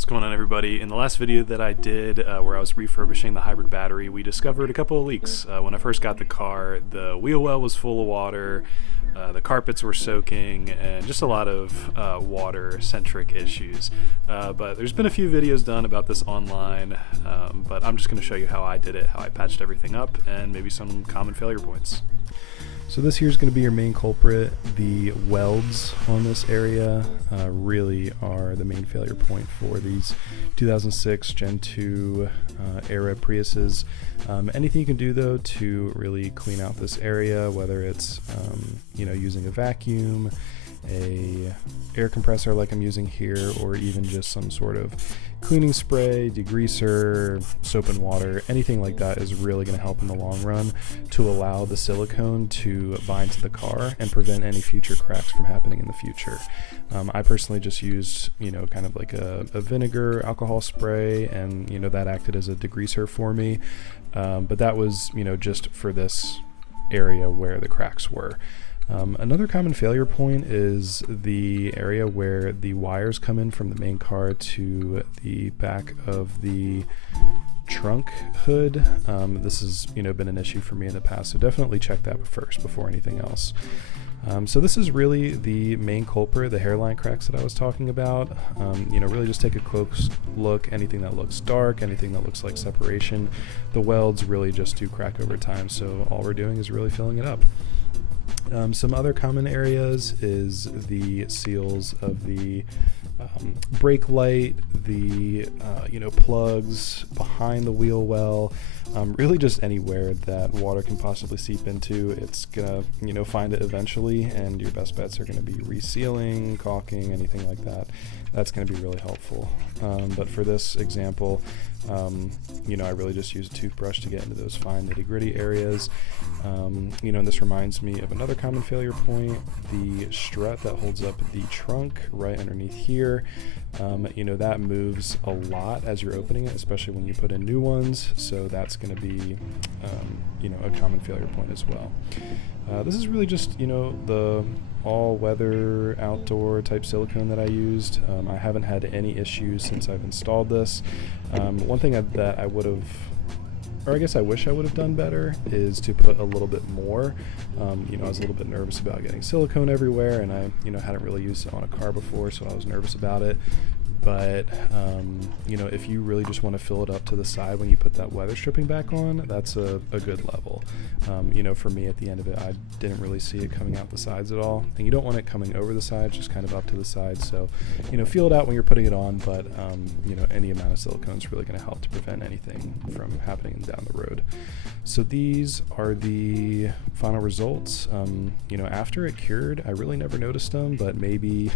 What's going on, everybody? In the last video that I did where I was refurbishing the hybrid battery, we discovered a couple of leaks. When I first got the car, the wheel well was full of water, the carpets were soaking, and just a lot of water-centric issues. But there's been a few videos done about this online, but I'm just going to show you how I did it, how I patched everything up, and maybe some common failure points. So this here is going to be your main culprit. The welds on this area really are the main failure point for these 2006 Gen 2 era Priuses. Anything you can do though to really clean out this area, whether it's using a vacuum, a air compressor like I'm using here, or even just some sort of cleaning spray, degreaser, soap and water, anything like that is really going to help in the long run to allow the silicone to bind to the car and prevent any future cracks from happening in the future. I personally just used, kind of like a vinegar alcohol spray, and that acted as a degreaser for me. But that was, just for this area where the cracks were. Another common failure point is the area where the wires come in from the main car to the back of the trunk hood. This has been an issue for me in the past, so definitely check that first before anything else. So this is really the main culprit, the hairline cracks that I was talking about. Really just take a close look. Anything that looks dark, anything that looks like separation, the welds really just do crack over time, so all we're doing is really filling it up. Some other common areas is the seals of the brake light, the plugs behind the wheel well, really just anywhere that water can possibly seep into. It's gonna find it eventually, and your best bets are going to be resealing, caulking, anything like that. That's going to be really helpful. But for this example, I really just use a toothbrush to get into those fine nitty-gritty areas. And this reminds me of another common failure point, the strut that holds up the trunk right underneath here. That moves a lot as you're opening it, especially when you put in new ones, so that's going to be a common failure point as well. This is really just the all-weather outdoor type silicone that I used. I haven't had any issues since I've installed this. One thing that I would have, or I guess I wish I would have done better, is to put a little bit more. I was a little bit nervous about getting silicone everywhere, and I hadn't really used it on a car before, so I was nervous about it. But if you really just want to fill it up to the side when you put that weather stripping back on, that's a good level. For me, at the end of it, I didn't really see it coming out the sides at all, and you don't want it coming over the sides, just kind of up to the sides. So feel it out when you're putting it on, but any amount of silicone is really going to help to prevent anything from happening down the road. So these are the final results. After it cured, I really never noticed them, but maybe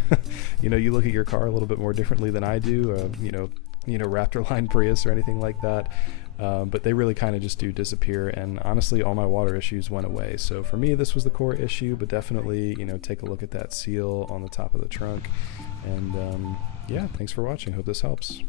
you look at your car a little bit more differently than I do, Raptor line Prius or anything like that. But they really kind of just do disappear, and honestly all my water issues went away. So for me, this was the core issue, but definitely take a look at that seal on the top of the trunk. And yeah, thanks for watching. Hope this helps.